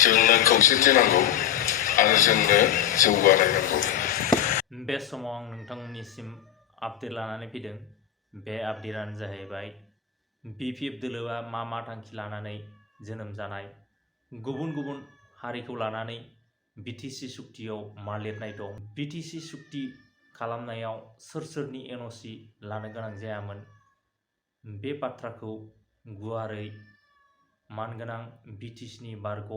जोंनो खौसेथि नांगौ आरो जोंनो जौगानाय नांगौ। बे समाव आं नोंथांमोननिसिम आपडेट लानानै फैदों। बे आपडेटआनो जाहैबाय BPF दोलोआ मा थांखि लानानै जोनोम जानाय, गुबुन गुबुन हारिखौ लानानै BTC सुक्तियाव मा लिरनाय दं, BTC सुक्ति खालामनायाव सोरनि NOC लानो गोनां जायामोन, बे बाथ्राखौ गुवारै मानगोनां BTCनि बारग'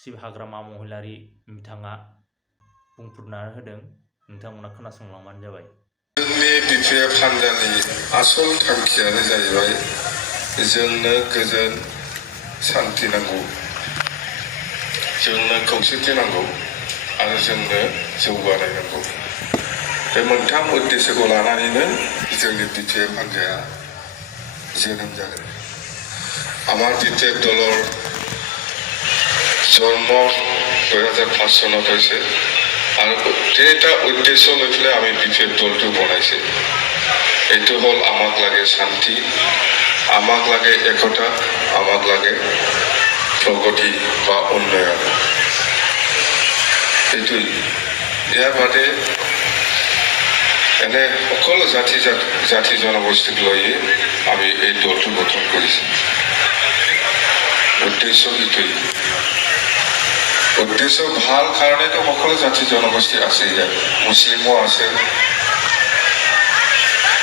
शिब हाग्रामा महिलारि बिथाङा बुंफुरनानै होदों। नोंथांमोना खोनासंलांबानो जाबाय। जोंनि BPF हान्जानि आसल थांखियानो जाहैबाय जोंनो गोजोन शान्ति नांगौ, जोंनो खौसेथि नांगौ आरो जोंनो जौगानाय नांगौ। बे मोनथाम उद्देश्यखौ लानानैनो जोंनि BPF हान्जाया जोनोम जादों। আমার BPF দলৰ জন্ম 2005 চনত হৈছে আৰু তিনিটা উদ্দেশ্য লৈ পেলাই আমি BPF দলটো বনাইছে। এইটো হ'ল আমাক লাগে শান্তি, আমাক লাগে একতা, আমাক লাগে প্ৰগতি বা উন্নয়ন। এইটোই ইয়াৰ বাদে এনে সকলো জাতি জনগোষ্ঠীক লৈয়ে আমি এই দলটো গঠন কৰিছোঁ। উদ্দেশ্য এইটোই, উদ্দেশ্য ভাল কাৰণেতো সকলো জাতি জনগোষ্ঠী আছে। ইয়াত মুছলিমো আছে,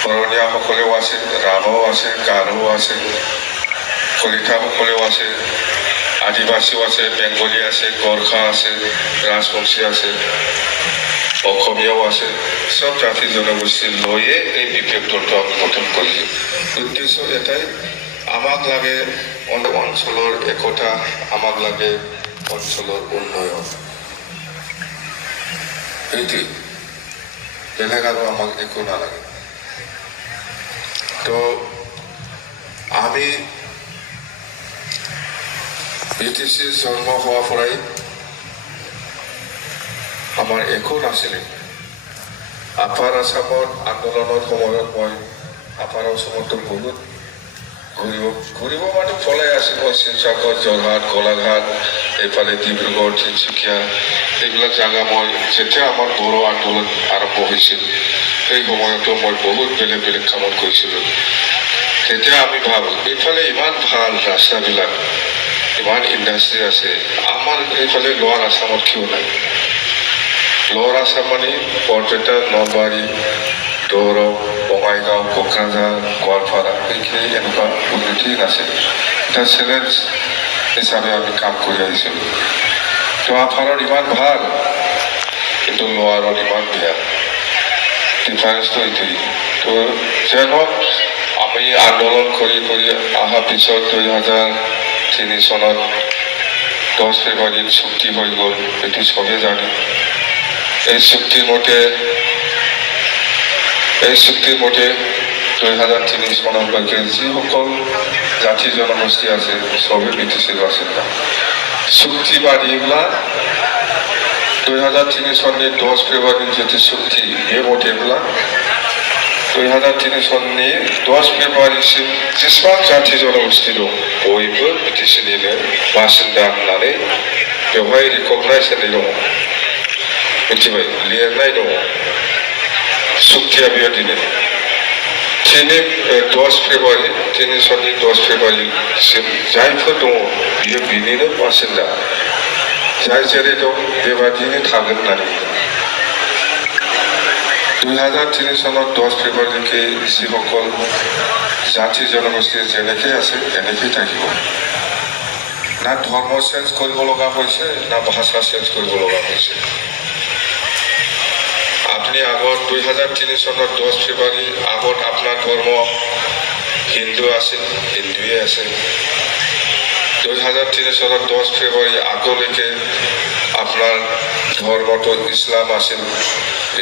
শৰণীয়াসকলেও আছে, ৰাভাও আছে, গাৰো আছে, কলিতাসকলেও আছে, আদিবাসীও আছে, বেংগলী আছে, গোৰ্খা আছে, ৰাজবংশী আছে, অসমীয়াও আছে। সব জাতি জনগোষ্ঠী লৈয়ে এই BPF দলটো আমি গঠন কৰিছোঁ। উদ্দেশ্য এটাই, আমাক লাগে অঞ্চলৰ একতা, আমাক লাগে অঞ্চলৰ উন্নয়ন। এইটোৱেই, বেলেগ আৰু আমাক একো নালাগে। তো আমি BTC জন্ম হোৱাৰ পৰাই আমাৰ একো নাছিলে। আপাৰ আছামত আন্দোলনৰ সময়ত মই আপাৰ অসমতো বহুত ঘূৰিব মানে পলাই আছোঁ। মই শিৱসাগৰ, যোৰহাট, গোলাঘাট, এইফালে ডিব্ৰুগড়, তিনিচুকীয়া, এইবিলাক জাগা মই যেতিয়া আমাৰ বড়ো আন্দোলন আৰম্ভ হৈছিল সেই সময়তো মই বহুত বেলেগ বেলেগ কামত গৈছিলোঁ। তেতিয়া আমি ভাবোঁ এইফালে ইমান ভাল ৰাস্তাবিলাক, ইমান ইণ্ডাষ্ট্ৰী আছে, আমাৰ এইফালে লোৱাৰ আছামত কিয় নাই? লোৱাৰ আছাম মানে বৰপেটা, নলবাৰী, দৰং, বঙাইগাঁও, কোকৰাঝাৰ, গোৱালপাৰা, এইখিনি এনেকুৱা উন্নতি নাছিল। এটা চেলেঞ্জ হিচাপে আমি কাম কৰি আহিছিলোঁ। তো আপাৰত ইমান ভাল, কিন্তু লোৱাৰত ইমান বেয়া। ডিফাৰেঞ্চটো এইটোৱেই। তো যেন আমি আন্দোলন কৰি অহাৰ পিছত 2003 চনত 10 ফেব্ৰুৱাৰীত চুক্তি হৈ গ'ল, এইটো চবেই জানে। এই চুক্তিৰ মতে 2003 চনলৈকে যিসকল জাতি জনগোষ্ঠী আছে চবেই BTCৰ আছিল। চুক্তি বাঢ়িবিলাক 2003 চনनि 10 ফেব্ৰুৱাৰীৰ যিটো চুক্তি, এই মতেবিলাক 2003 চननि 10 फेब्रुवारिसिम जेसेबां जाति जनगोष्ठी दं बयबो BTCनिनो बासिन्दा होननानै बेवहाय रिकगनाइज होनाय दङ। मिथिबाय, लिरनाय दङ। चुक्तिया बेबायदिनो 10 फेब्रुवारि 3 सननि 10 फेब्रुवारिसिम जायफोर दङ बियो बिनिनो बासिन्दा, जाय जेरै दं बेबादिनो थागोन होननानै। 2003 চনত 10 ফেব্ৰুৱাৰীলৈকে যিসকল জাতি জনগোষ্ঠী যেনেকৈ আছে এনেকৈ থাকিব। না ধৰ্ম চেঞ্জ কৰিব লগা হৈছে, না ভাষা চেঞ্জ কৰিব লগা হৈছে। আপুনি আগত 2003 চনত 10 ফেব্ৰুৱাৰী আগত আপোনাৰ ধৰ্ম হিন্দু আছিল, হিন্দুৱে আছে। 2003 চনত 10 ফেব্ৰুৱাৰী আগলৈকে আপোনাৰ ধৰ্মটো ইছলাম আছিল,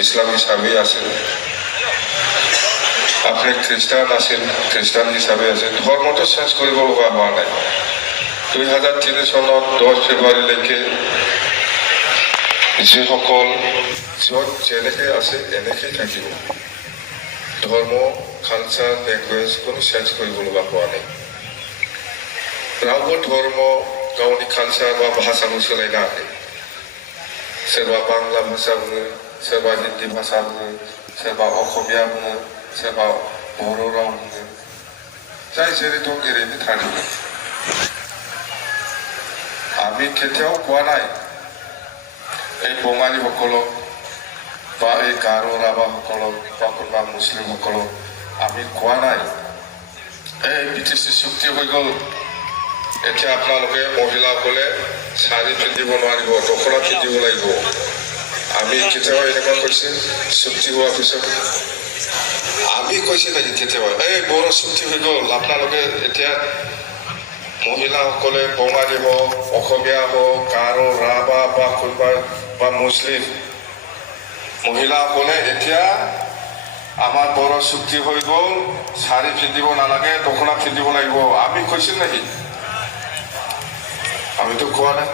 ইছলাম হিচাপে আছিল। আপুনি খ্ৰীষ্টান আছিল, খ্ৰীষ্টান হিচাপে আছে। ধৰ্মটো চেঞ্জ কৰিব লগা হোৱা নাই। 2003 চনত 10 ফেব্ৰুৱাৰীলৈকে যিসকল য'ত যেনেকৈ আছে এনেকৈ থাকিব। ধৰ্ম, কালচাৰ, লেংগুৱেজ কোনো চেঞ্জ কৰিব লগা হোৱা নাই। ৰাউবো ধৰ্ম गावनि कालचार बा भाषाखौ सोलायनो हायाखै सोरबा बांला भाषा बुङो सोरबा हिन्दी भाषा बुङो सोरबा असमिया बुङो सोरबा बर' राव बुङो जाय जेरै दं एरैनो थाङो আমি কেতিয়াও কোৱা নাই এই বঙালীসকলক বা এই গাৰো ৰাভাসকলক বা কোনোবা মুছলিমসকলক আমি কোৱা নাই এই বিটিচি চুক্তি হৈ গ'ল এতিয়া আপোনালোকে মহিলাসকলে শাৰী পিন্ধিব নোৱাৰিব দখনা পিন্ধিব লাগিব আমি কেতিয়াবা এনেকুৱা কৈছে চুক্তি হোৱাৰ পিছত আমি কৈছে নেকি কেতিয়াবা এই বড়ো চুক্তি হৈ গ'ল আপোনালোকে এতিয়া মহিলাসকলে বঙালী হওক অসমীয়া হওক গাৰো ৰাভা বা কোনোবা বা মুছলিম মহিলাসকলে এতিয়া আমাৰ বড়ো চুক্তি হৈ গ'ল শাৰী পিন্ধিব নালাগে দখনা পিন্ধিব লাগিব আমি কৈছিল নেকি আমিতো কোৱা নাই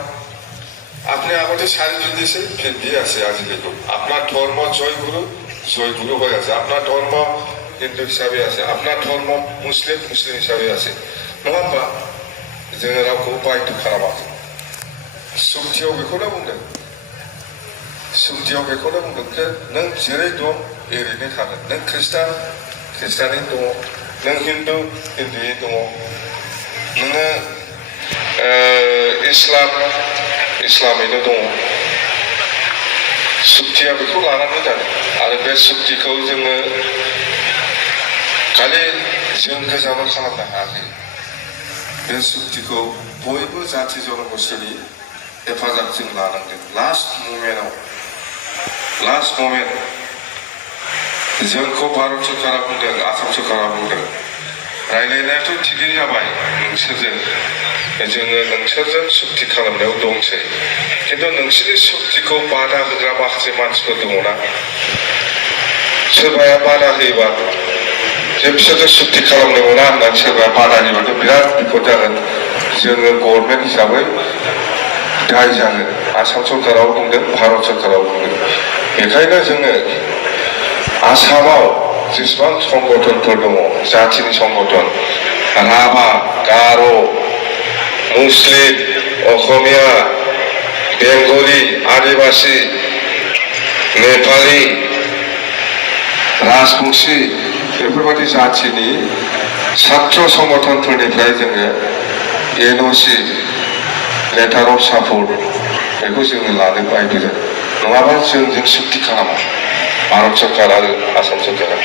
আপনি আগতে শাৰী পিন্ধিছে পিন্ধি আছে আজিলৈকে আপোনাৰ ধৰ্ম জয়গুৰু হৈ আছে আপোনাৰ ধৰ্ম হিন্দু হিচাপে আছে আপোনাৰ ধৰ্ম মুছলিম হিচাপে আছে নङा होमबा जोङो रावखौ बायद' खालामाखै सुक्तियाव बेखौनो बुंदों सुक्तियाव बेखौनो बुंदों नों जेरै दं एरैनो थागोन नों ख्रिस्टानै दङ नों हिन्दुयै दङ नोङो इस्लामैनो दङ सुक्तिया बेखौ लानानै जादों आरो बे सुक्तिखौ जोङो खालि जों गोजाल' खालामनो हायाखै बे सुक्तिखौ बयबो जाथि जनगोष्ठीनि हेफाजाबजों लानांगोन लास्ट मोमेन्ट जोंखौ भारत सरकारा बुंदों आसाम सरकारा बुंदों रायलायनायाथ' थिगै जाबाय जोङो नोंसोरजों सुक्ति खालामनायाव दंसै खिन्थु नोंसोरनि सुक्तिखौ बादा होग्रा माखासे मानसिफोर दङना सोरबाया बादा होयोबा जे बिसोरजों सुक्ति खालामनो मोना होननानै सोरबाया बादा होयोबाथ' बिराद बिपद जागोन जोङो गभर्नमेन्ट हिसाबै दाय जागोन आसाम सरकाराव बुंदों भारत सरकाराव बुंदों बेखायनो जोङो आसामाव जेसेबां संगठनफोर दङ जातिनि संगठन राभा गार' मुस्लिम असमिया बेंगलि आदिबासि नेपालि राजबंशी बेफोरबायदि जातिनि छात्र संगठनफोरनिफ्राय जोङो NOC लेटार अफ सापर्ट बेखौ जोङो लानो बायदो नङाबा जोंजों सुक्ति खालामा भारत सरकार आरो आसाम सरकारा